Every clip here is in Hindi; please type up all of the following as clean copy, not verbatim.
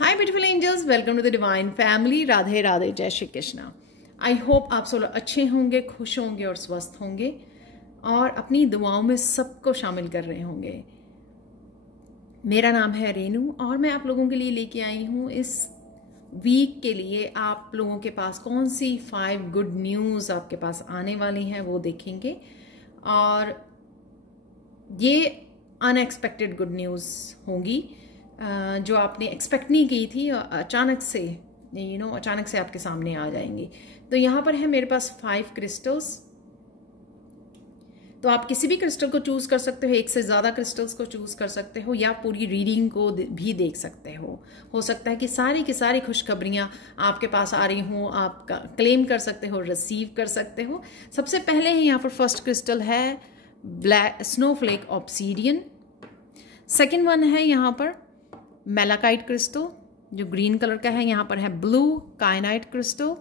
Hi beautiful angels, welcome to the divine family. Radhe Radhe, जय श्री कृष्णा। आई होप आप सब लोग अच्छे होंगे, खुश होंगे और स्वस्थ होंगे और अपनी दुआओं में सबको शामिल कर रहे होंगे। मेरा नाम है रेनू और मैं आप लोगों के लिए लेके आई हूँ इस वीक के लिए आप लोगों के पास कौन सी 5 गुड न्यूज़ आपके पास आने वाली हैं वो देखेंगे। और ये अनएक्सपेक्टेड गुड न्यूज़ होंगी जो आपने एक्सपेक्ट नहीं की थी, अचानक से अचानक से आपके सामने आ जाएंगी। तो यहाँ पर है मेरे पास 5 क्रिस्टल्स। तो आप किसी भी क्रिस्टल को चूज़ कर सकते हो, एक से ज़्यादा क्रिस्टल्स को चूज़ कर सकते हो या पूरी रीडिंग को भी देख सकते हो सकता है कि सारी की सारी खुशखबरियाँ आपके पास आ रही हों, आप क्लेम कर सकते हो, रिसीव कर सकते हो। सबसे पहले ही यहाँ पर फर्स्ट क्रिस्टल है black Snowflake obsidian. Second one है यहाँ पर मेलाकाइट क्रिस्टल जो ग्रीन कलर का है। यहाँ पर है ब्लू काइनाइट क्रिस्टल।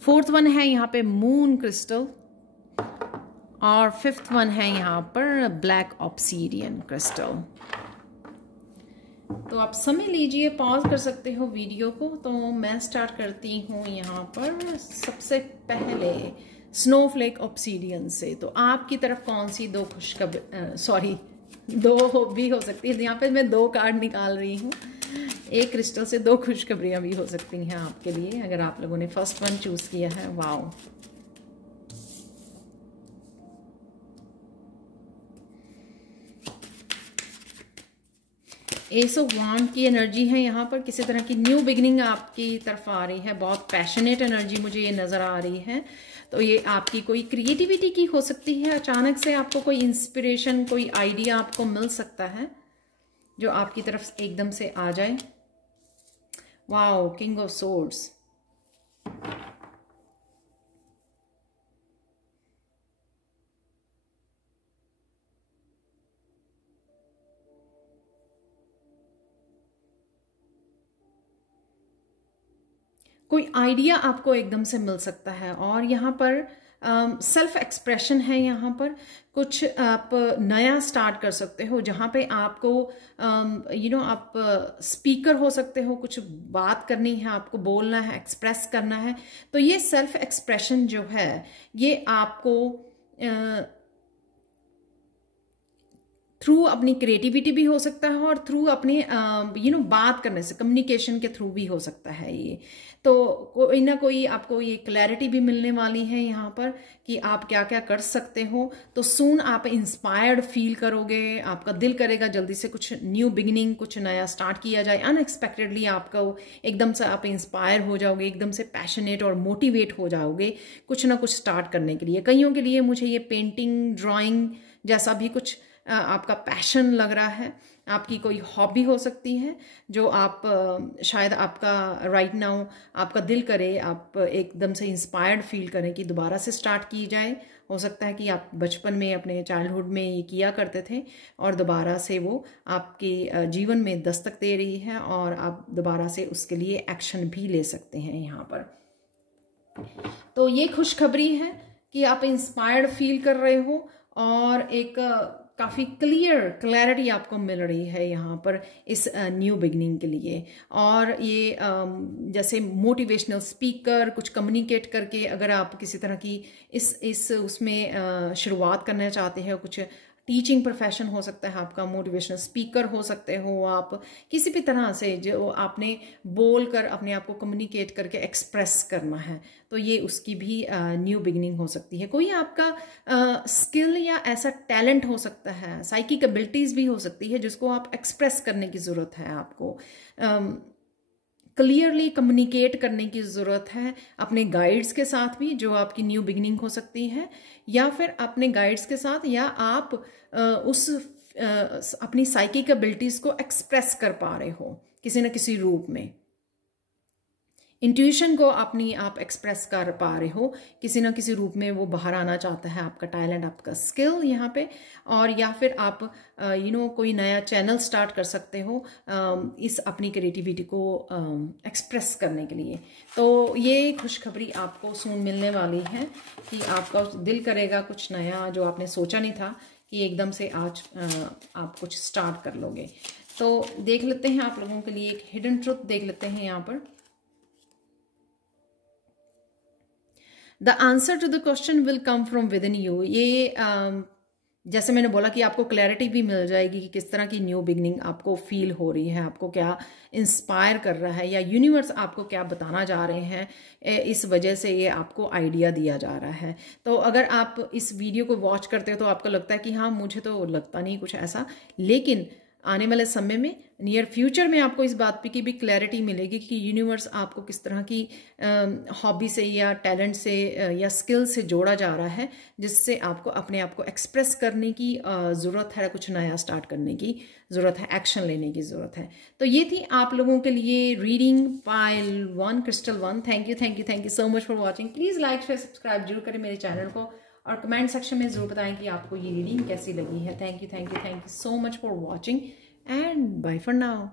फोर्थ वन है यहाँ पे मून क्रिस्टल और फिफ्थ वन है यहाँ पर ब्लैक ऑब्सीडियन क्रिस्टल। तो आप समय लीजिए, पॉज कर सकते हो वीडियो को। तो मैं स्टार्ट करती हूँ यहाँ पर सबसे पहले स्नोफ्लेक ऑब्सीडियन से। तो आपकी तरफ कौन सी दो दो भी हो सकती है। यहाँ पे मैं 2 कार्ड निकाल रही हूँ। एक क्रिस्टल से 2 खुशखबरियाँ भी हो सकती हैं आपके लिए अगर आप लोगों ने फर्स्ट वन चूज किया है। वाओ, एस ऑफ वांड की एनर्जी है यहाँ पर। किसी तरह की न्यू बिगिनिंग आपकी तरफ आ रही है। बहुत पैशनेट एनर्जी मुझे ये नज़र आ रही है। तो ये आपकी कोई क्रिएटिविटी की हो सकती है। अचानक से आपको कोई इंस्पिरेशन, कोई आइडिया आपको मिल सकता है जो आपकी तरफ एकदम से आ जाए। Wow, king of swords. कोई आइडिया आपको एकदम से मिल सकता है। और यहाँ पर सेल्फ एक्सप्रेशन है। यहाँ पर कुछ आप नया स्टार्ट कर सकते हो जहाँ पे आपको आप स्पीकर हो सकते हो, कुछ बात करनी है, आपको बोलना है, एक्सप्रेस करना है। तो ये सेल्फ एक्सप्रेशन जो है ये आपको थ्रू अपनी क्रिएटिविटी भी हो सकता है और थ्रू अपने बात करने से, कम्युनिकेशन के थ्रू भी हो सकता है ये। तो कोई ना कोई आपको ये क्लैरिटी भी मिलने वाली है यहाँ पर कि आप क्या क्या कर सकते हो। तो सून आप इंस्पायर्ड फील करोगे, आपका दिल करेगा जल्दी से कुछ न्यू बिगिनिंग, कुछ नया स्टार्ट किया जाए। अनएक्सपेक्टेडली आपका एकदम से आप इंस्पायर हो जाओगे, एकदम से पैशनेट और मोटिवेट हो जाओगे कुछ ना कुछ स्टार्ट करने के लिए। कईयों के लिए मुझे ये पेंटिंग, ड्राइंग जैसा भी कुछ आपका पैशन लग रहा है। आपकी कोई हॉबी हो सकती है जो आप शायद आपका राइट नाउ आपका दिल करे, आप एकदम से इंस्पायर्ड फील करें कि दोबारा से स्टार्ट की जाए। हो सकता है कि आप बचपन में, अपने चाइल्डहुड में ये किया करते थे और दोबारा से वो आपके जीवन में दस्तक दे रही है और आप दोबारा से उसके लिए एक्शन भी ले सकते हैं यहाँ पर। तो ये खुशखबरी है कि आप इंस्पायर्ड फील कर रहे हो और एक काफ़ी क्लैरिटी आपको मिल रही है यहाँ पर इस न्यू बिगनिंग के लिए। और ये जैसे मोटिवेशनल स्पीकर, कुछ कम्युनिकेट करके अगर आप किसी तरह की इस उसमें शुरुआत करना चाहते हैं, कुछ टीचिंग प्रोफेशन हो सकता है आपका, मोटिवेशनल स्पीकर हो सकते हो आप, किसी भी तरह से जो आपने बोल कर अपने आप को कम्युनिकेट करके एक्सप्रेस करना है, तो ये उसकी भी न्यू बिगिनिंग हो सकती है। कोई आपका स्किल या ऐसा टैलेंट हो सकता है, साइकिक एबिलिटीज़ भी हो सकती है जिसको आप एक्सप्रेस करने की ज़रूरत है। आपको क्लियरली कम्युनिकेट करने की ज़रूरत है अपने गाइड्स के साथ भी, जो आपकी न्यू बिगिनिंग हो सकती है, या फिर अपने गाइड्स के साथ, या आप अपनी साइकिक एबिलिटीज़ को एक्सप्रेस कर पा रहे हो किसी न किसी रूप में। इंट्यूशन को अपनी आप एक्सप्रेस कर पा रहे हो किसी ना किसी रूप में, वो बाहर आना चाहता है आपका टैलेंट, आपका स्किल यहाँ पे। और या फिर आप कोई नया चैनल स्टार्ट कर सकते हो इस अपनी क्रिएटिविटी को एक्सप्रेस करने के लिए। तो ये खुशखबरी आपको सून मिलने वाली है कि आपका दिल करेगा कुछ नया जो आपने सोचा नहीं था कि एकदम से आज आप कुछ स्टार्ट कर लोगे। तो देख लेते हैं आप लोगों के लिए एक हिडन ट्रुथ देख लेते हैं यहाँ पर। The answer to the question will come from within you. ये जैसे मैंने बोला कि आपको क्लैरिटी भी मिल जाएगी कि किस तरह की न्यू बिगनिंग आपको फील हो रही है, आपको क्या इंस्पायर कर रहा है, या यूनिवर्स आपको क्या बताना जा रहे हैं, इस वजह से ये आपको आइडिया दिया जा रहा है। तो अगर आप इस वीडियो को वॉच करते हो तो आपको लगता है कि हाँ मुझे तो लगता नहीं कुछ ऐसा, लेकिन आने वाले समय में नियर फ्यूचर में आपको इस बात की भी क्लैरिटी मिलेगी कि यूनिवर्स आपको किस तरह की हॉबी से या टैलेंट से या स्किल से जोड़ा जा रहा है, जिससे आपको अपने आप को एक्सप्रेस करने की ज़रूरत है, कुछ नया स्टार्ट करने की ज़रूरत है, एक्शन लेने की ज़रूरत है। तो ये थी आप लोगों के लिए reading pile 1 crystal 1। Thank you so much for watching. Please like share subscribe जरूर करें मेरे चैनल को, और कमेंट सेक्शन में ज़रूर बताएं कि आपको ये रीडिंग कैसी लगी है। Thank you so much for watching and bye for now.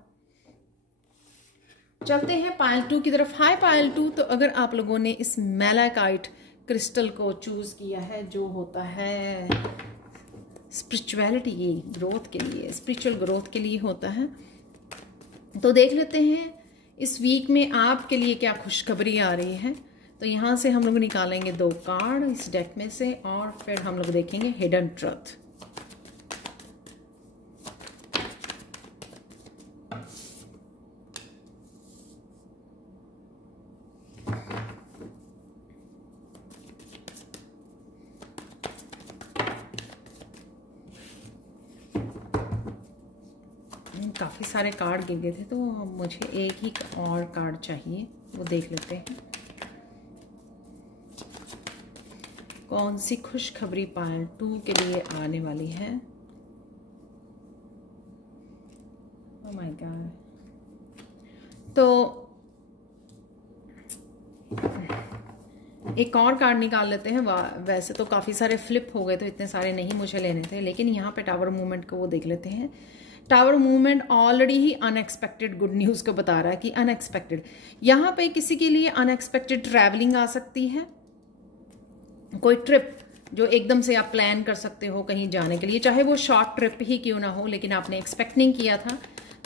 चलते हैं पायल 2 की तरफ। हाय पायल 2। तो अगर आप लोगों ने इस मैलाकाइट क्रिस्टल को चूज किया है, जो होता है स्पिरिचुअलिटी ग्रोथ के लिए, स्पिरिचुअल ग्रोथ के लिए होता है, तो देख लेते हैं इस वीक में आपके लिए क्या खुशखबरी आ रही है। तो यहाँ से हम लोग निकालेंगे 2 कार्ड इस डेक में से, और फिर हम लोग देखेंगे हिडन ट्रुथ। काफ़ी सारे कार्ड गिर गए थे, तो मुझे एक ही और कार्ड चाहिए, वो देख लेते हैं कौन सी खुशखबरी पायल 2 के लिए आने वाली है। Oh my God. तो एक और कार्ड निकाल लेते हैं। वैसे तो काफ़ी सारे फ्लिप हो गए, तो इतने सारे नहीं मुझे लेने थे, लेकिन यहाँ पे टावर मूवमेंट को वो देख लेते हैं। टावर मूवमेंट ऑलरेडी ही अनएक्सपेक्टेड गुड न्यूज़ को बता रहा है कि अनएक्सपेक्टेड, यहाँ पे किसी के लिए अनएक्सपेक्टेड ट्रैवलिंग आ सकती है, कोई ट्रिप जो एकदम से आप प्लान कर सकते हो कहीं जाने के लिए, चाहे वो शॉर्ट ट्रिप ही क्यों ना हो, लेकिन आपने एक्सपेक्ट नहीं किया था,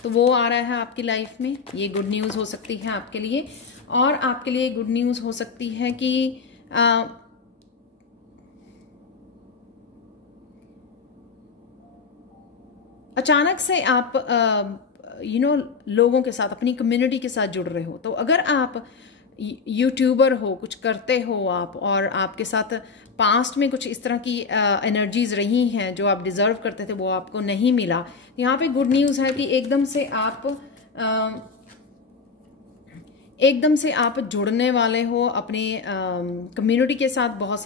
तो वो आ रहा है आपकी लाइफ में। ये गुड न्यूज़ हो सकती है आपके लिए। और आपके लिए गुड न्यूज़ हो सकती है कि अचानक से आप लोगों के साथ, अपनी कम्युनिटी के साथ जुड़ रहे हो। तो अगर आप यूट्यूबर हो, कुछ करते हो आप, और आपके साथ पास्ट में कुछ इस तरह की एनर्जीज रही हैं जो आप डिजर्व करते थे, वो आपको नहीं मिला, यहाँ पे गुड न्यूज़ है कि एकदम से आप जुड़ने वाले हो अपने कम्युनिटी के साथ। बहुत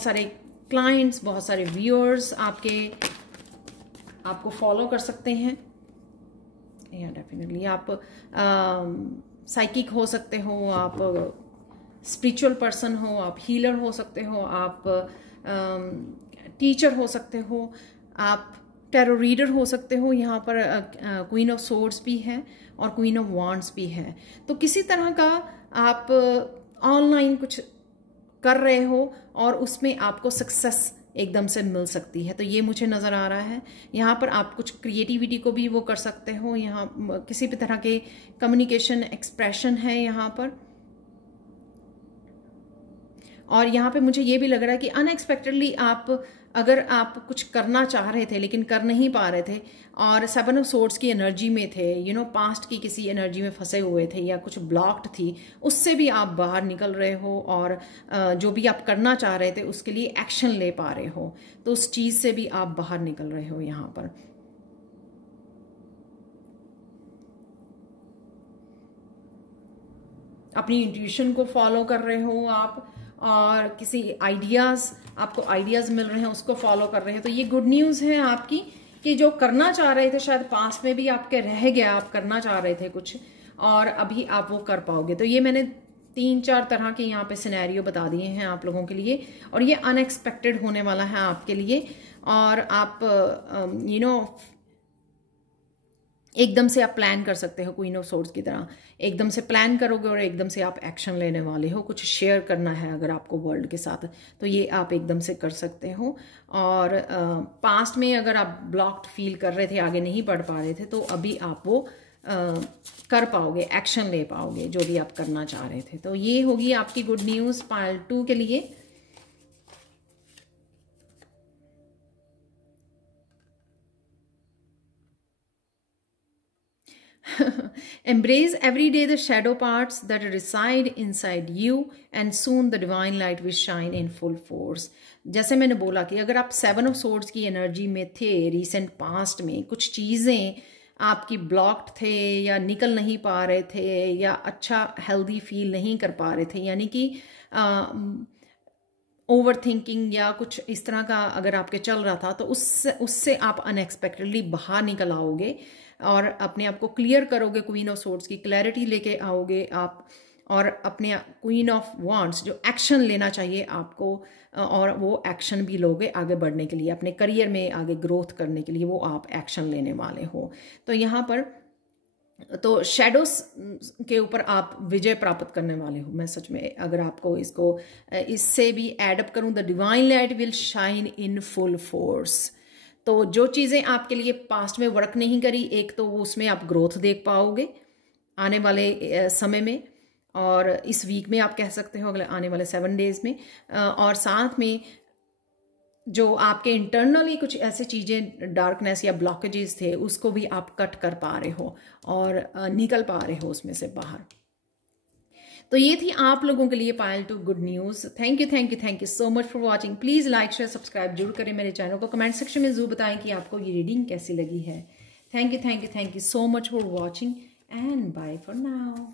सारे क्लाइंट्स, बहुत सारे व्यूअर्स आपको फॉलो कर सकते हैं। या डेफिनेटली आप साइकिक हो सकते हो, आप स्पिरिचुअल पर्सन हो, आप हीलर हो सकते हो, आप टीचर हो सकते हो, आप टैरो रीडर हो सकते हो। यहाँ पर क्वीन ऑफ सोर्ड्स भी है और क्वीन ऑफ वांड्स भी है। तो किसी तरह का आप ऑनलाइन कुछ कर रहे हो और उसमें आपको सक्सेस एकदम से मिल सकती है, तो ये मुझे नज़र आ रहा है। यहाँ पर आप कुछ क्रिएटिविटी को भी वो कर सकते हो, यहाँ किसी भी तरह के कम्युनिकेशन एक्सप्रेशन है यहाँ पर। और यहाँ पे मुझे ये भी लग रहा है कि अनएक्सपेक्टेडली अगर आप कुछ करना चाह रहे थे लेकिन कर नहीं पा रहे थे, और 7 ऑफ सोर्ड्स की एनर्जी में थे, पास्ट की किसी एनर्जी में फंसे हुए थे या कुछ ब्लॉक्ड थी, उससे भी आप बाहर निकल रहे हो, और जो भी आप करना चाह रहे थे उसके लिए एक्शन ले पा रहे हो, तो उस चीज़ से भी आप बाहर निकल रहे हो। यहाँ पर अपनी इंट्यूशन को फॉलो कर रहे हो आप, और किसी आपको आइडियाज़ मिल रहे हैं उसको फॉलो कर रहे हैं। तो ये गुड न्यूज़ है आपकी कि जो करना चाह रहे थे, शायद पास्ट में भी आपके रह गया, आप करना चाह रहे थे कुछ, और अभी आप वो कर पाओगे। तो ये मैंने 3-4 तरह के यहाँ पे सिनेरियो बता दिए हैं आप लोगों के लिए, और ये अनएक्सपेक्टेड होने वाला है आपके लिए। और आप एकदम से आप प्लान कर सकते हो, क्वीन ऑफ सोर्ड्स की तरह एकदम से प्लान करोगे और एकदम से आप एक्शन लेने वाले हो, कुछ शेयर करना है अगर आपको वर्ल्ड के साथ, तो ये आप एकदम से कर सकते हो। और पास्ट में अगर आप ब्लॉक्ड फील कर रहे थे, आगे नहीं बढ़ पा रहे थे, तो अभी आप वो कर पाओगे, एक्शन ले पाओगे जो भी आप करना चाह रहे थे। तो ये होगी आपकी गुड न्यूज़ पाइल 2 के लिए। Embrace every day the shadow parts that reside inside you and soon the divine light will shine in full force। जैसे मैंने बोला कि अगर आप 7 ऑफ सोर्ड्स की एनर्जी में थे रिसेंट पास्ट में, कुछ चीज़ें आपकी ब्लॉक्ड थे या निकल नहीं पा रहे थे या अच्छा हेल्दी फील नहीं कर पा रहे थे, यानी कि ओवर थिंकिंग या कुछ इस तरह का अगर आपके चल रहा था, तो उससे आप अनएक्सपेक्टेडली बाहर निकल आओगे और अपने आप को क्लियर करोगे, क्वीन ऑफ सोर्ड्स की क्लैरिटी लेके आओगे आप, और अपने क्वीन ऑफ वांड्स जो एक्शन लेना चाहिए आपको, और वो एक्शन भी लोगे आगे बढ़ने के लिए, अपने करियर में आगे ग्रोथ करने के लिए वो आप एक्शन लेने वाले हो। तो यहाँ पर तो शैडोज के ऊपर आप विजय प्राप्त करने वाले हो। मैं सच में अगर आपको इसको इससे भी एडअप करूं, the divine light will shine in full force. तो जो चीज़ें आपके लिए पास्ट में वर्क नहीं करी, एक तो उसमें आप ग्रोथ देख पाओगे आने वाले समय में, और इस वीक में आप कह सकते हो, अगले आने वाले 7 डेज में, और साथ में जो आपके इंटरनली कुछ ऐसे चीज़ें डार्कनेस या ब्लॉकेजेस थे उसको भी आप कट कर पा रहे हो और निकल पा रहे हो उसमें से बाहर। तो ये थी आप लोगों के लिए पायल 2 good news. Thank you so much for watching. Please like share subscribe जरूर करें मेरे चैनल को। कमेंट सेक्शन में जरूर बताएं कि आपको ये रीडिंग कैसी लगी है। Thank you so much for watching and bye for now.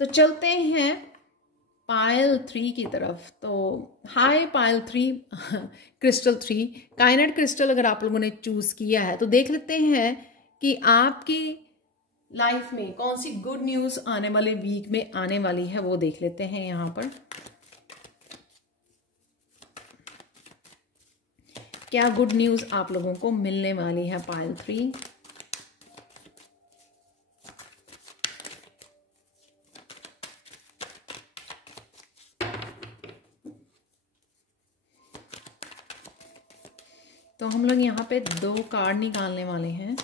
तो चलते हैं पायल 3 की तरफ। तो हाय पायल 3 क्रिस्टल 3 काइनेट क्रिस्टल अगर आप लोगों ने चूज किया है तो देख लेते हैं कि आपकी लाइफ में कौन सी गुड न्यूज आने वाले वीक में आने वाली है, वो देख लेते हैं। यहां पर क्या गुड न्यूज आप लोगों को मिलने वाली है पायल 3। तो हम लोग यहाँ पे 2 कार्ड निकालने वाले हैं।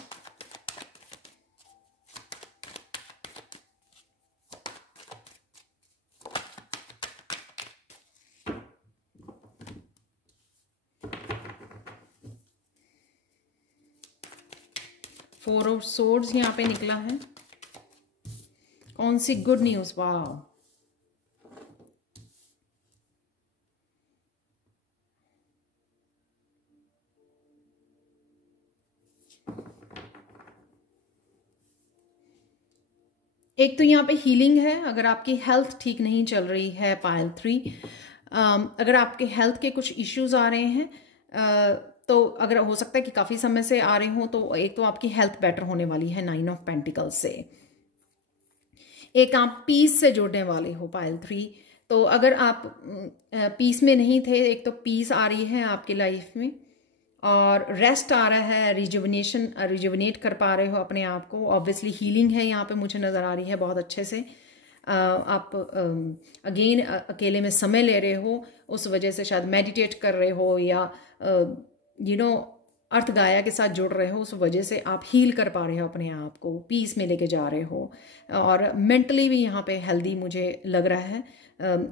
फोर ऑफ सोर्ड्स यहाँ पे निकला है। कौन सी गुड न्यूज, वाह। एक तो यहाँ पे हीलिंग है। अगर आपकी हेल्थ ठीक नहीं चल रही है पायल 3, अगर आपके हेल्थ के कुछ इश्यूज आ रहे हैं, तो अगर हो सकता है कि काफ़ी समय से आ रहे हो, तो एक तो आपकी हेल्थ बेटर होने वाली है 9 ऑफ पेंटिकल्स से। एक आप पीस से जुड़ने वाले हो पायल 3। तो अगर आप पीस में नहीं थे, एक तो पीस आ रही है आपकी लाइफ में, और रेस्ट आ रहा है, रिजुवनेट कर पा रहे हो अपने आप को। ऑब्वियसली हीलिंग है यहाँ पे मुझे नज़र आ रही है बहुत अच्छे से। आप अगेन अकेले में समय ले रहे हो, उस वजह से शायद मेडिटेट कर रहे हो या अर्थ गाया के साथ जुड़ रहे हो, उस वजह से आप हील कर पा रहे हो अपने आप को, पीस में लेके जा रहे हो। और मेंटली भी यहाँ पे हेल्दी मुझे लग रहा है,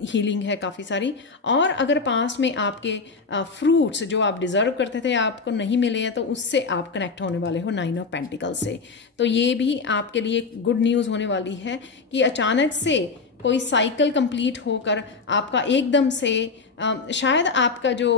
हीलिंग है काफ़ी सारी। और अगर पास में आपके फ्रूट्स जो आप डिजर्व करते थे आपको नहीं मिले हैं, तो उससे आप कनेक्ट होने वाले हो 9 ऑफ पेंटिकल से। तो ये भी आपके लिए गुड न्यूज़ होने वाली है कि अचानक से कोई साइकिल कंप्लीट होकर आपका एकदम से शायद आपका जो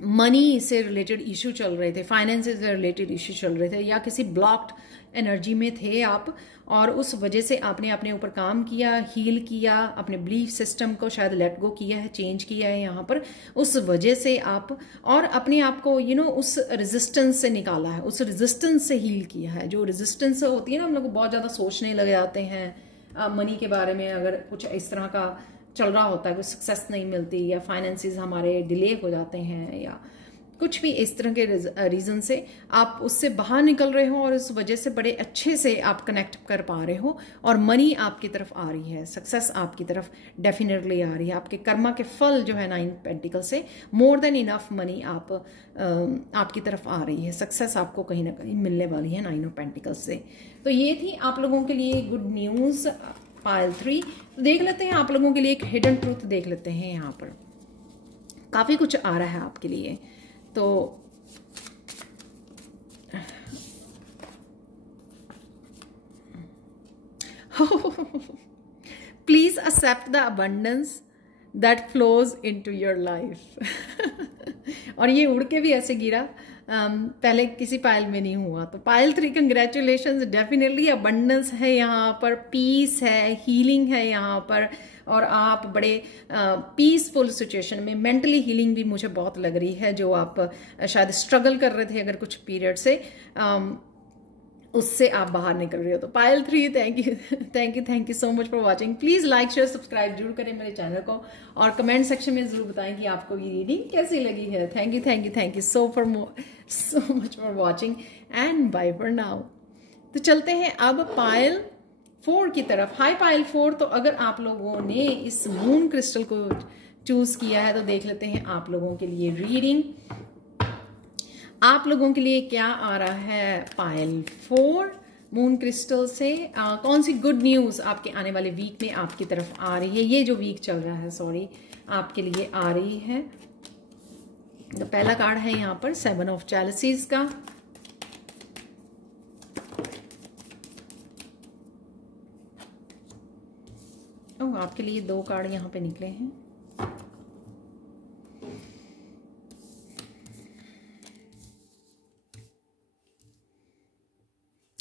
मनी से रिलेटेड इशू चल रहे थे, फाइनेंसेस से रिलेटेड इशू चल रहे थे, या किसी ब्लॉक्ड एनर्जी में थे आप, और उस वजह से आपने अपने ऊपर काम किया, हील किया, अपने बिलीफ सिस्टम को शायद लेट गो किया है, चेंज किया है यहाँ पर। उस वजह से आप और अपने आप को उस रेजिस्टेंस से निकाला है, उस रेजिस्टेंस से हील किया है। जो रेजिस्टेंस होती है ना, हम लोग बहुत ज़्यादा सोचने लग जाते हैं मनी के बारे में। अगर कुछ इस तरह का चल रहा होता है, कोई सक्सेस नहीं मिलती या फाइनेंसेस हमारे डिले हो जाते हैं या कुछ भी इस तरह के रीज़न से आप उससे बाहर निकल रहे हो और उस वजह से बड़े अच्छे से आप कनेक्ट कर पा रहे हो और मनी आपकी तरफ आ रही है, सक्सेस आपकी तरफ डेफिनेटली आ रही है। आपके कर्मा के फल जो है 9 पेंटिकल से मोर देन इनफ मनी आपकी तरफ आ रही है, सक्सेस आपको कहीं ना कहीं मिलने वाली है 9 पेंटिकल से। तो ये थी आप लोगों के लिए गुड न्यूज़ पाइल 3। तो देख लेते हैं आप लोगों के लिए एक हिडन ट्रूथ देख लेते हैं। यहाँ पर काफ़ी कुछ आ रहा है आपके लिए। तो please accept the abundance that flows into your life. और ये उड़ के भी ऐसे गिरा, पहले किसी पायल में नहीं हुआ। तो पायल 3 कंग्रेचुलेशंस, डेफिनेटली अबंडेंस है यहाँ पर, पीस है, हीलिंग है यहाँ पर, और आप बड़े पीसफुल सिचुएशन में, मेंटली हीलिंग भी मुझे बहुत लग रही है। जो आप शायद स्ट्रगल कर रहे थे अगर कुछ पीरियड से, उससे आप बाहर निकल रहे हो। तो पायल 3, thank you so much for watching. Please like share subscribe जरूर करें मेरे चैनल को, और कमेंट सेक्शन में जरूर बताएं कि आपको ये रीडिंग कैसी लगी है। Thank you so much for watching and bye for now. तो चलते हैं अब पायल 4 की तरफ। हाय पायल 4। तो अगर आप लोगों ने इस मून क्रिस्टल को चूज किया है तो देख लेते हैं आप लोगों के लिए रीडिंग। आप लोगों के लिए क्या आ रहा है पायल 4 मून क्रिस्टल से। कौन सी गुड न्यूज आपके आने वाले वीक में आपकी तरफ आ रही है, ये जो वीक चल रहा है सॉरी, आपके लिए आ रही है। तो पहला कार्ड है यहाँ पर 7 ऑफ चैलिसीज का। आपके लिए 2 कार्ड यहाँ पे निकले हैं।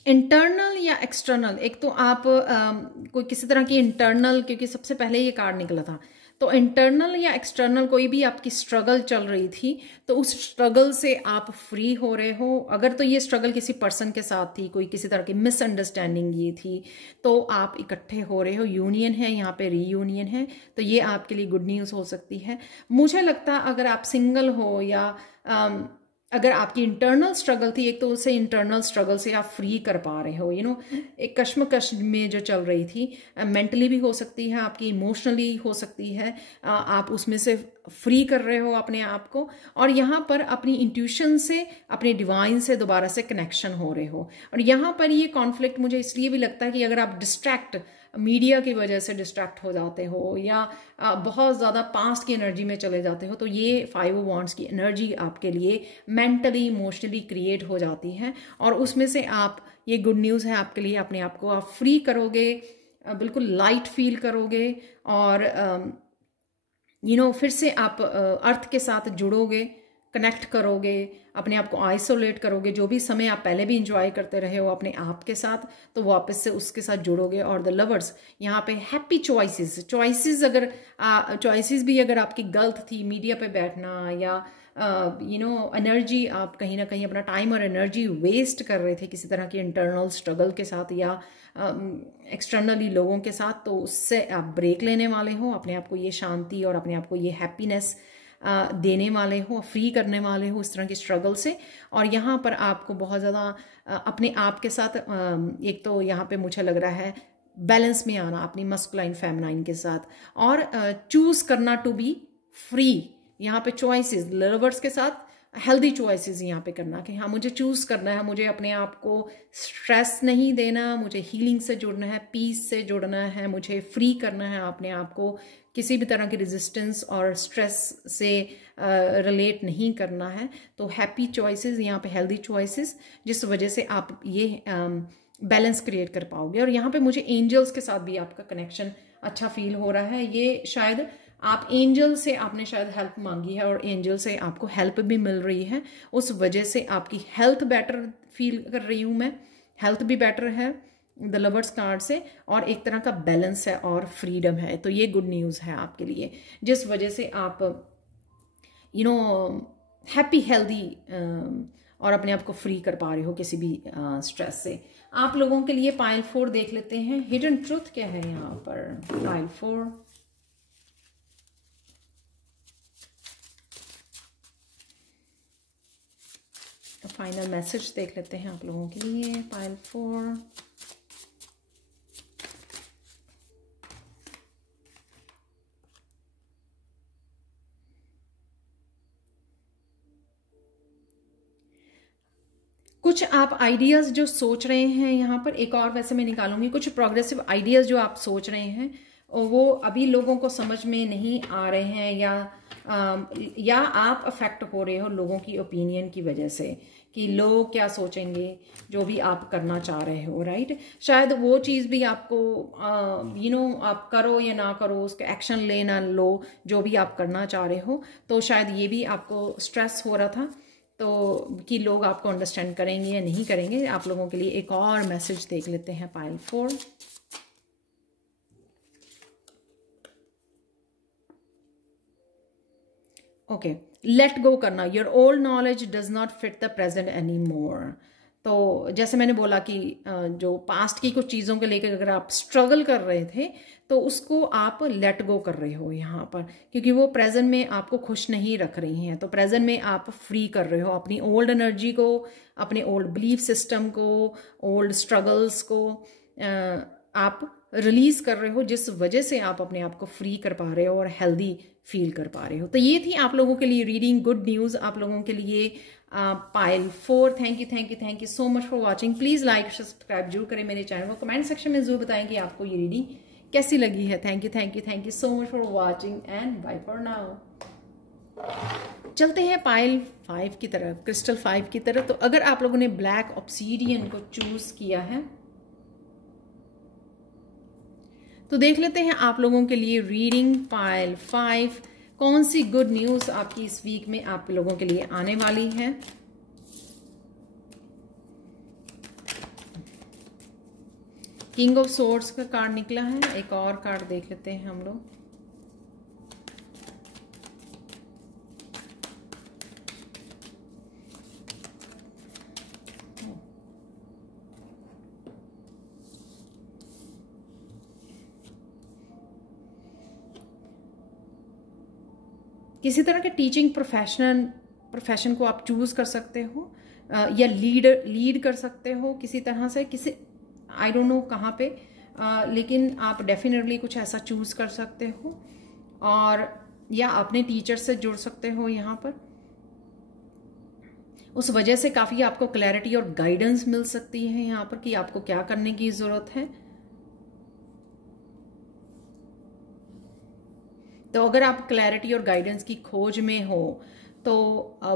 इंटरनल या एक्सटर्नल, एक तो आप कोई किसी तरह की इंटरनल, क्योंकि सबसे पहले ये कार्ड निकला था, तो इंटरनल या एक्सटर्नल कोई भी आपकी स्ट्रगल चल रही थी तो उस स्ट्रगल से आप फ्री हो रहे हो। अगर तो ये स्ट्रगल किसी पर्सन के साथ थी, कोई किसी तरह की मिसअंडरस्टैंडिंग ये थी, तो आप इकट्ठे हो रहे हो, यूनियन है यहाँ पे, रीयूनियन है। तो ये आपके लिए गुड न्यूज़ हो सकती है। मुझे लगता है अगर आप सिंगल हो या अगर आपकी इंटरनल स्ट्रगल थी, एक तो उसे इंटरनल स्ट्रगल से आप फ्री कर पा रहे हो। एक कश्मकश में जो चल रही थी, मेंटली भी हो सकती है, आपकी इमोशनली हो सकती है, आप उसमें से फ्री कर रहे हो अपने आप को, और यहाँ पर अपनी इंट्यूशन से, अपने डिवाइन से दोबारा से कनेक्शन हो रहे हो। और यहाँ पर ये कॉन्फ्लिक्ट मुझे इसलिए भी लगता है कि अगर आप मीडिया की वजह से डिस्ट्रैक्ट हो जाते हो या बहुत ज़्यादा पास्ट की एनर्जी में चले जाते हो, तो ये 5 ऑफ वांड्स की एनर्जी आपके लिए मेंटली इमोशनली क्रिएट हो जाती है, और उसमें से आप, ये गुड न्यूज़ है आपके लिए, अपने आप को आप फ्री करोगे, बिल्कुल लाइट फील करोगे, और फिर से आप अर्थ के साथ जुड़ोगे, कनेक्ट करोगे, अपने आप को आइसोलेट करोगे। जो भी समय आप पहले भी इंजॉय करते रहे हो अपने आप के साथ, तो वापस से उसके साथ जुड़ोगे। और द लवर्स यहाँ पे हैप्पी चॉइसेस अगर चॉइसेस भी अगर आपकी गलत थी, मीडिया पे बैठना या एनर्जी, आप कहीं ना कहीं अपना टाइम और एनर्जी वेस्ट कर रहे थे किसी तरह की इंटरनल स्ट्रगल के साथ या एक्सटर्नली लोगों के साथ, तो उससे आप ब्रेक लेने वाले हो, अपने आप को ये शांति और अपने आप को ये हैप्पीनेस देने वाले हो, फ्री करने वाले हो इस तरह की स्ट्रगल से। और यहाँ पर आपको बहुत ज़्यादा अपने आप के साथ, एक तो यहाँ पे मुझे लग रहा है बैलेंस में आना अपनी मस्कुलाइन फेमिनाइन के साथ, और चूज करना टू बी फ्री। यहाँ पे चॉइसेस लवर्स के साथ हेल्दी चॉइसेस यहाँ पे करना कि हाँ मुझे चूज करना है, मुझे अपने आप को स्ट्रेस नहीं देना, मुझे हीलिंग से जुड़ना है, पीस से जुड़ना है, मुझे फ्री करना है अपने आप को, किसी भी तरह की रेजिस्टेंस और स्ट्रेस से रिलेट नहीं करना है। तो हैप्पी चॉइसेस यहाँ पे, हेल्दी चॉइसेस, जिस वजह से आप ये बैलेंस क्रिएट कर पाओगे। और यहाँ पे मुझे एंजल्स के साथ भी आपका कनेक्शन अच्छा फील हो रहा है। ये शायद आप एंजल से, आपने शायद हेल्प मांगी है और एंजल से आपको हेल्प भी मिल रही है, उस वजह से आपकी हेल्थ बेटर फील कर रही हूँ मैं, हेल्थ भी बेटर है द लवर्स कार्ड से, और एक तरह का बैलेंस है और फ्रीडम है। तो ये गुड न्यूज़ है आपके लिए, जिस वजह से आप हैप्पी हेल्दी और अपने आप को फ्री कर पा रहे हो किसी भी स्ट्रेस से। आप लोगों के लिए पाइल 4 देख लेते हैं, हिडन ट्रूथ क्या है यहाँ पर। पाइल 4, फाइनल मैसेज देख लेते हैं आप लोगों के लिए पाइल 4। कुछ आप आइडियाज़ जो सोच रहे हैं यहाँ पर, एक और वैसे मैं निकालूंगी, कुछ प्रोग्रेसिव आइडियाज़ जो आप सोच रहे हैं और वो अभी लोगों को समझ में नहीं आ रहे हैं, या आप अफेक्ट हो रहे हो लोगों की ओपिनियन की वजह से कि लोग क्या सोचेंगे जो भी आप करना चाह रहे हो, राइट। शायद वो चीज़ भी आपको आप करो या ना करो, उसका एक्शन ले ना लो, जो भी आप करना चाह रहे हो, तो शायद ये भी आपको स्ट्रेस हो रहा था, तो कि लोग आपको अंडरस्टैंड करेंगे या नहीं करेंगे। आप लोगों के लिए एक और मैसेज देख लेते हैं पाइल 4। ओके, लेट गो करना। Your old knowledge does not fit the present any more. तो जैसे मैंने बोला कि जो पास्ट की कुछ चीज़ों को लेकर अगर आप स्ट्रगल कर रहे थे तो उसको आप लेट गो कर रहे हो यहाँ पर, क्योंकि वो प्रेजेंट में आपको खुश नहीं रख रही हैं। तो प्रेजेंट में आप फ्री कर रहे हो अपनी ओल्ड एनर्जी को, अपने ओल्ड बिलीफ सिस्टम को, ओल्ड स्ट्रगल्स को आप रिलीज कर रहे हो, जिस वजह से आप अपने आप को फ्री कर पा रहे हो और हेल्दी फील कर पा रहे हो। तो ये थी आप लोगों के लिए रीडिंग, गुड न्यूज़ आप लोगों के लिए pile 4। Thank you so much for watching. Please like subscribe जरूर करें मेरे चैनल को, कमेंट सेक्शन में जरूर बताएं कि आपको ये रीडिंग कैसी लगी है। Thank you so much for watching and bye for now. चलते हैं पाइल 5 की तरफ, क्रिस्टल 5 की तरफ। तो अगर आप लोगों ने ब्लैक ऑब्सीडियन को चूज किया है तो देख लेते हैं आप लोगों के लिए रीडिंग पाइल 5, कौन सी गुड न्यूज आपकी इस वीक में आप लोगों के लिए आने वाली है। किंग ऑफ सोर्ड्स का कार्ड निकला है, एक और कार्ड देख लेते हैं हम लोग। किसी तरह के टीचिंग प्रोफेशन को आप चूज कर सकते हो, या लीड कर सकते हो किसी तरह से, किसी आई डोंट नो कहाँ पे, लेकिन आप डेफिनेटली कुछ ऐसा चूज कर सकते हो, और या अपने टीचर से जुड़ सकते हो यहाँ पर। उस वजह से काफ़ी आपको क्लैरिटी और गाइडेंस मिल सकती है यहाँ पर कि आपको क्या करने की ज़रूरत है। तो अगर आप क्लैरिटी और गाइडेंस की खोज में हो तो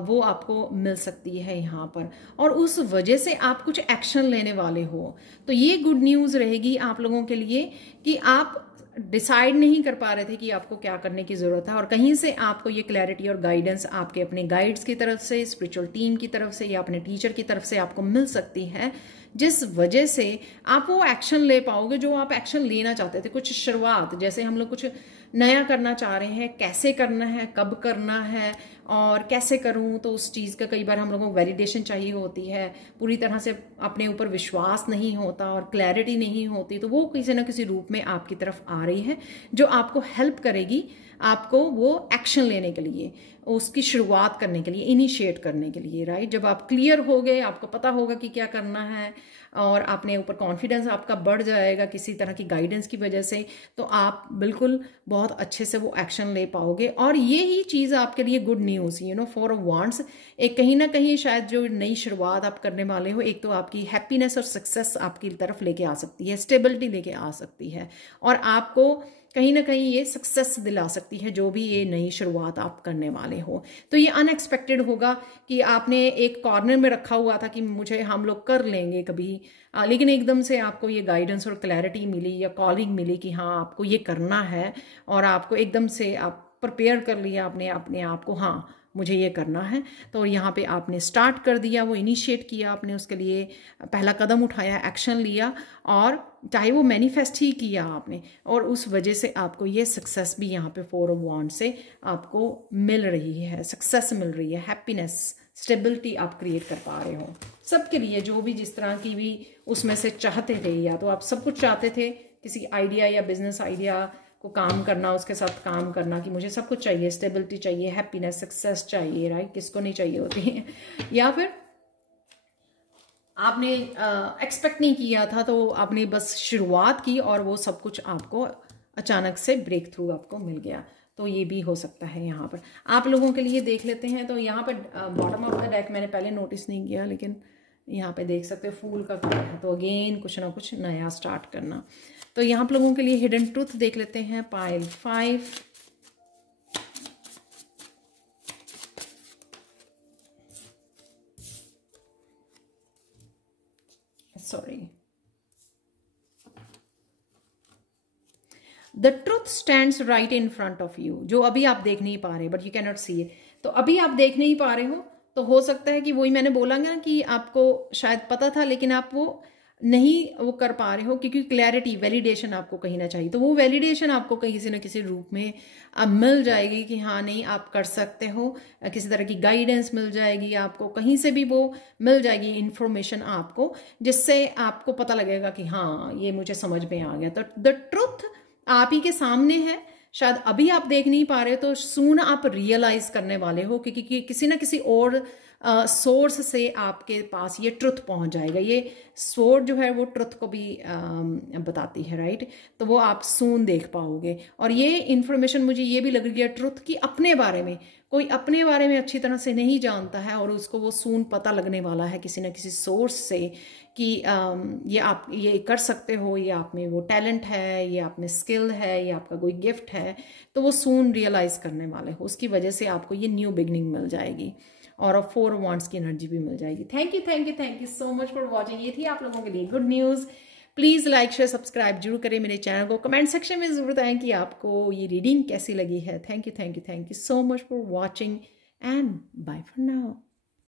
वो आपको मिल सकती है यहाँ पर, और उस वजह से आप कुछ एक्शन लेने वाले हो। तो ये गुड न्यूज़ रहेगी आप लोगों के लिए कि आप डिसाइड नहीं कर पा रहे थे कि आपको क्या करने की ज़रूरत है, और कहीं से आपको ये क्लैरिटी और गाइडेंस आपके अपने गाइड्स की तरफ से, स्पिरिचुअल टीम की तरफ से, या अपने टीचर की तरफ से आपको मिल सकती है, जिस वजह से आप वो एक्शन ले पाओगे जो आप एक्शन लेना चाहते थे। कुछ शुरुआत, जैसे हम लोग कुछ नया करना चाह रहे हैं, कैसे करना है, कब करना है और कैसे करूं, तो उस चीज़ का कई बार हम लोगों को वैलिडेशन चाहिए होती है, पूरी तरह से अपने ऊपर विश्वास नहीं होता और क्लैरिटी नहीं होती, तो वो किसी न किसी रूप में आपकी तरफ आ रही है जो आपको हेल्प करेगी आपको वो एक्शन लेने के लिए, उसकी शुरुआत करने के लिए, इनिशिएट करने के लिए, राइट। जब आप क्लियर हो गए, आपको पता होगा कि क्या करना है और अपने ऊपर कॉन्फिडेंस आपका बढ़ जाएगा किसी तरह की गाइडेंस की वजह से, तो आप बिल्कुल बहुत अच्छे से वो एक्शन ले पाओगे। और ये ही चीज़ आपके लिए गुड न्यूज़, 4 ऑफ वांड्स, एक कहीं ना कहीं शायद जो नई शुरुआत आप करने वाले हो, एक तो आपकी हैप्पीनेस और सक्सेस आपकी तरफ लेके आ सकती है, स्टेबिलिटी लेके आ सकती है, और आपको कहीं ना कहीं ये सक्सेस दिला सकती है जो भी ये नई शुरुआत आप करने वाले हो। तो ये अनएक्सपेक्टेड होगा कि आपने एक कॉर्नर में रखा हुआ था कि मुझे हम लोग कर लेंगे कभी, लेकिन एकदम से आपको ये गाइडेंस और क्लैरिटी मिली या कॉलिंग मिली कि हाँ आपको ये करना है, और आपको एकदम से आप प्रिपेयर कर लिया अपने आप को, हाँ मुझे ये करना है। तो यहाँ पे आपने स्टार्ट कर दिया, वो इनिशिएट किया, आपने उसके लिए पहला कदम उठाया, एक्शन लिया, और चाहे वो मैनिफेस्ट ही किया आपने, और उस वजह से आपको ये सक्सेस भी यहाँ पे 4 ऑफ वांड से आपको मिल रही है, सक्सेस मिल रही है, हैप्पीनेस, स्टेबिलिटी आप क्रिएट कर पा रहे हो सबके लिए, जो भी जिस तरह की भी उसमें से चाहते थे, या तो आप सब कुछ चाहते थे, किसी आइडिया या बिजनेस आइडिया को काम करना, उसके साथ काम करना कि मुझे सब कुछ चाहिए, स्टेबिलिटी चाहिए, हैप्पीनेस, सक्सेस चाहिए, राइट, किसको नहीं चाहिए होती है, या फिर आपने एक्सपेक्ट नहीं किया था, तो आपने बस शुरुआत की और वो सब कुछ आपको अचानक से ब्रेक थ्रू आपको मिल गया। तो ये भी हो सकता है यहाँ पर आप लोगों के लिए देख लेते हैं। तो यहाँ पर बॉटम ऑफ द डेक मैंने पहले नोटिस नहीं किया, लेकिन यहाँ पे देख सकते हो फूल का कार्ड है। तो अगेन कुछ ना कुछ नया स्टार्ट करना। तो यहाँ पर लोगों के लिए हिडन ट्रूथ देख लेते हैं, pile 5, sorry, the truth stands right in front of you, जो अभी आप देख नहीं पा रहे, but you can not see it. तो अभी आप देख नहीं पा रहे हो, तो हो सकता है कि वही मैंने बोला ना कि आपको शायद पता था लेकिन आप वो नहीं वो कर पा रहे हो, क्योंकि क्लैरिटी, वैलिडेशन आपको कहीं ना चाहिए। तो वो वैलिडेशन आपको कहीं किसी न किसी रूप में अब मिल जाएगी कि हाँ नहीं आप कर सकते हो। किसी तरह की गाइडेंस मिल जाएगी आपको, कहीं से भी वो मिल जाएगी इंफॉर्मेशन आपको, जिससे आपको पता लगेगा कि हाँ ये मुझे समझ में आ गया। तो द ट्रुथ आप ही के सामने है, शायद अभी आप देख नहीं पा रहे, तो सून आप रियलाइज करने वाले हो, क्योंकि किसी ना किसी और सोर्स से आपके पास ये ट्रुथ पहुंच जाएगा। ये सोर्स जो है वो ट्रुथ को भी बताती है, राइट। तो वो आप सून देख पाओगे। और ये इन्फॉर्मेशन मुझे ये भी लग रही है ट्रुथ की अपने बारे में, कोई अपने बारे में अच्छी तरह से नहीं जानता है और उसको वो सून पता लगने वाला है किसी ना किसी सोर्स से कि ये आप ये कर सकते हो, ये आप में वो टैलेंट है, ये आप में स्किल है, ये आपका कोई गिफ्ट है। तो वो सून रियलाइज करने वाले हो, उसकी वजह से आपको ये न्यू बिगनिंग मिल जाएगी और 4 वांड्स की एनर्जी भी मिल जाएगी। Thank you so much for watching. ये थी आप लोगों के लिए good news. Please like share subscribe जरूर करें मेरे चैनल को। कमेंट सेक्शन में जरूर बताएं कि आपको ये रीडिंग कैसी लगी है। Thank you so much for watching and bye for now.